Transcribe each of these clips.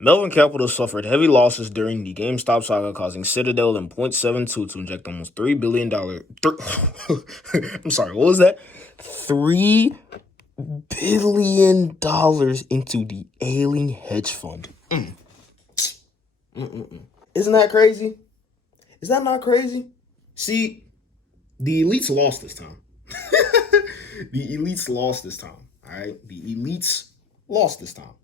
Melvin Capital suffered heavy losses during the GameStop saga, causing Citadel and Point72 to inject almost $3 billion. I'm sorry, what was that? $3 billion into the ailing hedge fund. Isn't that crazy? Is that not crazy? See, the elites lost this time. The elites lost this time. All right, the elites lost this time.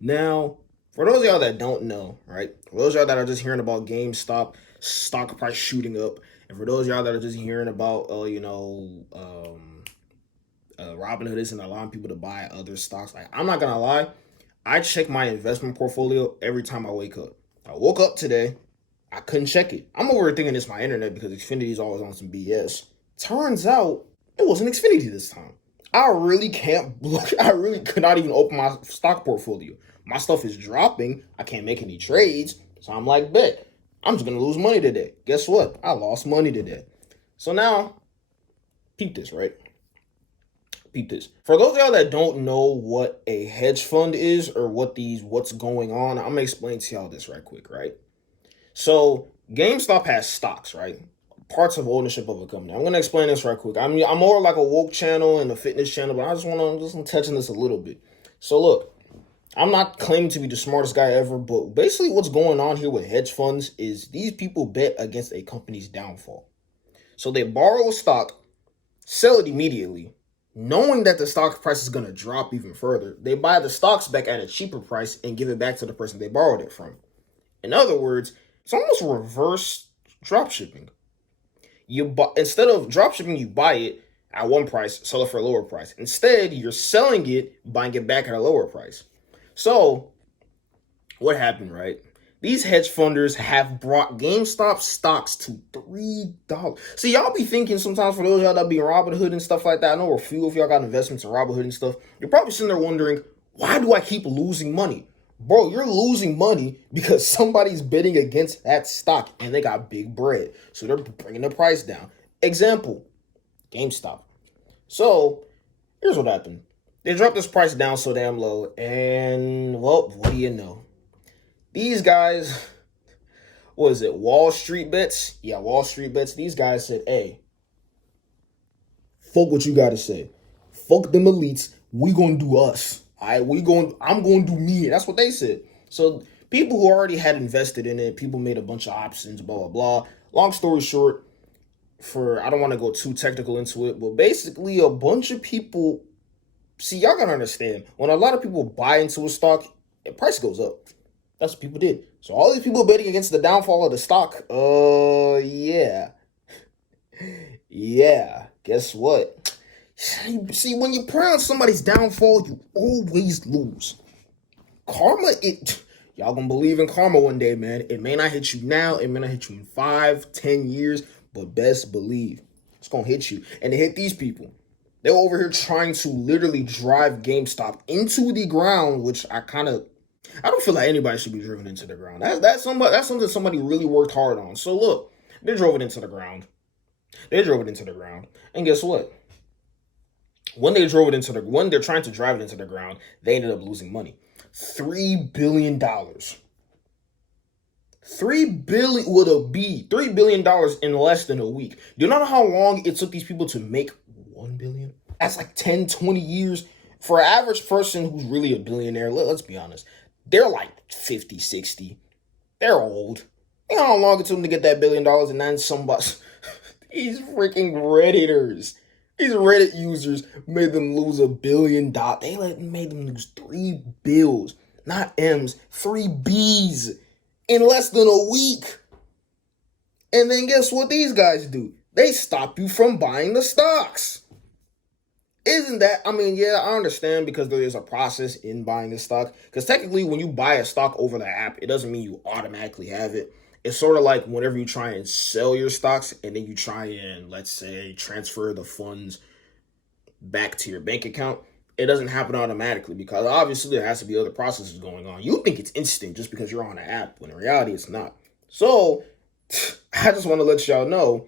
Now, for those of y'all that don't know, right? For those of y'all that are just hearing about GameStop stock price shooting up, and for those of y'all that are just hearing about, Robinhood isn't allowing people to buy other stocks. Like, I'm not gonna lie, I check my investment portfolio every time I wake up. I woke up today, I couldn't check it. I'm overthinking this my internet because Xfinity's always on some BS. Turns out it wasn't Xfinity this time. I really can't look. I really could not even open my stock portfolio. My stuff is dropping. I can't make any trades. So I'm like, bet, I'm just going to lose money today. Guess what? I lost money today. So now, peep this, right? Peep this. For those of y'all that don't know what a hedge fund is or what's going on, I'm going to explain to y'all this right quick, right? So GameStop has stocks, right? Parts of ownership of a company. I'm gonna explain this right quick. I'm more like a woke channel and a fitness channel, but I'm just touching this a little bit. So look, I'm not claiming to be the smartest guy ever, but basically what's going on here with hedge funds is these people bet against a company's downfall. So they borrow a stock, sell it immediately, knowing that the stock price is gonna drop even further. They buy the stocks back at a cheaper price and give it back to the person they borrowed it from. In other words, it's almost reverse drop shipping. Instead of drop shipping, you buy it at one price, sell it for a lower price. Instead, you're selling it, buying it back at a lower price. So, what happened, right? These hedge funders have brought GameStop stocks to $3. See, y'all be thinking sometimes, for those of y'all that be in Robinhood and stuff like that, I know a few of y'all got investments in Robinhood and stuff, you're probably sitting there wondering, why do I keep losing money? Bro, you're losing money because somebody's bidding against that stock and they got big bread. So they're bringing the price down. Example, GameStop. So here's what happened. They dropped this price down so damn low. And, well, what do you know? These guys, what is it, Wall Street Bets? Yeah, Wall Street Bets. These guys said, hey, fuck what you got to say. Fuck them elites. We gonna do us. I'm going to do me. That's what they said. So people who already had invested in it, people made a bunch of options, blah, blah, blah. Long story short, I don't want to go too technical into it, but basically a bunch of people, see, y'all gotta understand, when a lot of people buy into a stock, the price goes up. That's what people did. So all these people betting against the downfall of the stock, yeah. Yeah, guess what? See, when you prey on somebody's downfall, you always lose. Karma, y'all gonna believe in karma one day, man. It may not hit you now, it may not hit you in 5, 10 years, but best believe it's gonna hit you. And it hit these people. They're over here trying to literally drive GameStop into the ground, which I don't feel like anybody should be driven into the ground. That's something somebody really worked hard on. So look, they drove it into the ground. And guess what? When they're trying to drive it into the ground, they ended up losing money. $3 billion. $3 billion with a B. $3 billion in less than a week. Do you know how long it took these people to make $1 billion? That's like 10, 20 years. For an average person who's really a billionaire, let's be honest, they're like 50, 60. They're old. You know how long it took them to get that $1 billion, and then somebody, these freaking Redditors, these Reddit users made them lose $1 billion. They made them lose 3 bills, not M's, 3 B's in less than a week. And then guess what these guys do? They stop you from buying the stocks. Isn't that, yeah, I understand because there is a process in buying the stock. Because technically, when you buy a stock over the app, it doesn't mean you automatically have it. It's sort of like whenever you try and sell your stocks and then you try and, let's say, transfer the funds back to your bank account, it doesn't happen automatically because obviously there has to be other processes going on. You think it's instant just because you're on an app, when in reality it's not. So, I just want to let y'all know,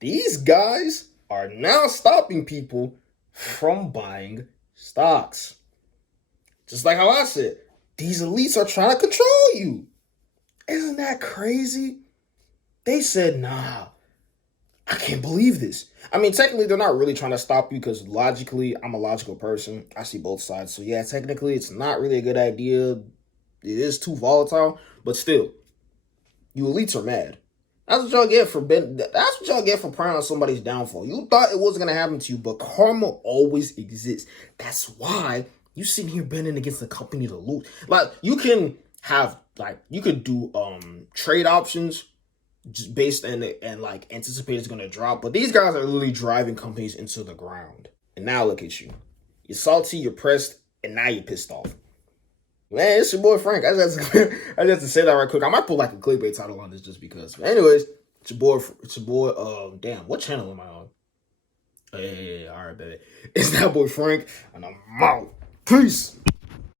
these guys are now stopping people from buying stocks. Just like how I said, These elites are trying to control you. Isn't that crazy? They said, nah, I can't believe this. I mean, technically, they're not really trying to stop you because logically, I'm a logical person. I see both sides. So, yeah, technically, it's not really a good idea. It is too volatile. But still, you elites are mad. That's what y'all get for that's what y'all get for preying on somebody's downfall. You thought it wasn't gonna happen to you, but karma always exists. That's why you sitting here betting against the company to lose. Like you can have you could do trade options just based and like anticipate it's gonna drop, but these guys are literally driving companies into the ground. And now look at you. You're salty, you're pressed, and now you're pissed off. Man, it's your boy Frank. I just have to say that right quick. I might put like a clickbait title on this just because. But anyways, it's your boy. Damn, what channel am I on? Hey, all right, baby. It's that boy Frank, and I'm out. Peace.